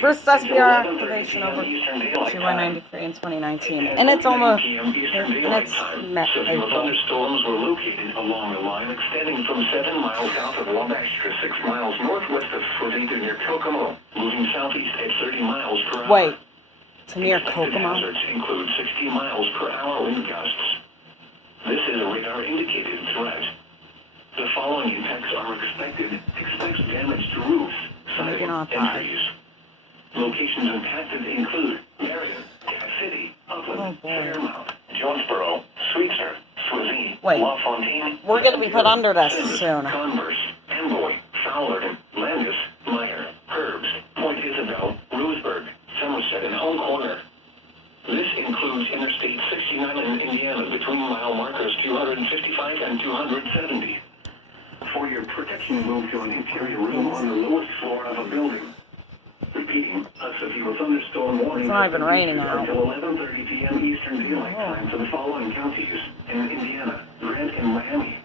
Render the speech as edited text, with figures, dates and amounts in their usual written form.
First SVR activation over Q193 in 2019, and it's almost, and it's Severe thunderstorms were located along the line extending from 7 miles south of Wabash to 6 miles northwest of Swazito near Kokomo, moving southeast at 30 miles per hour. Wait, to near Kokomo? Hazards include 60 miles per hour wind gusts. This is a radar-indicated threat. The following impacts are expected. Expect damage to roofs, siding, and trees. Locations impacted include Marion, Gas City, Upland, Fairmount, Jonesboro, Sweetser, Swazee, LaFontaine. We're going to be put under this soon. Converse, Amboy, Fowler, Landis, Meyer, Herbst, Point Isabel, Roseburg, Somerset, and Elm Corner. This includes Interstate 69 in Indiana between mile markers 255 and 270. For your protection, move to an interior room on the lowest floor of a building. Repeating, a severe thunderstorm warning. It's not even raining now. Until 11:30 p.m. Eastern Daylight Time for the following counties in Indiana: Grant and Miami,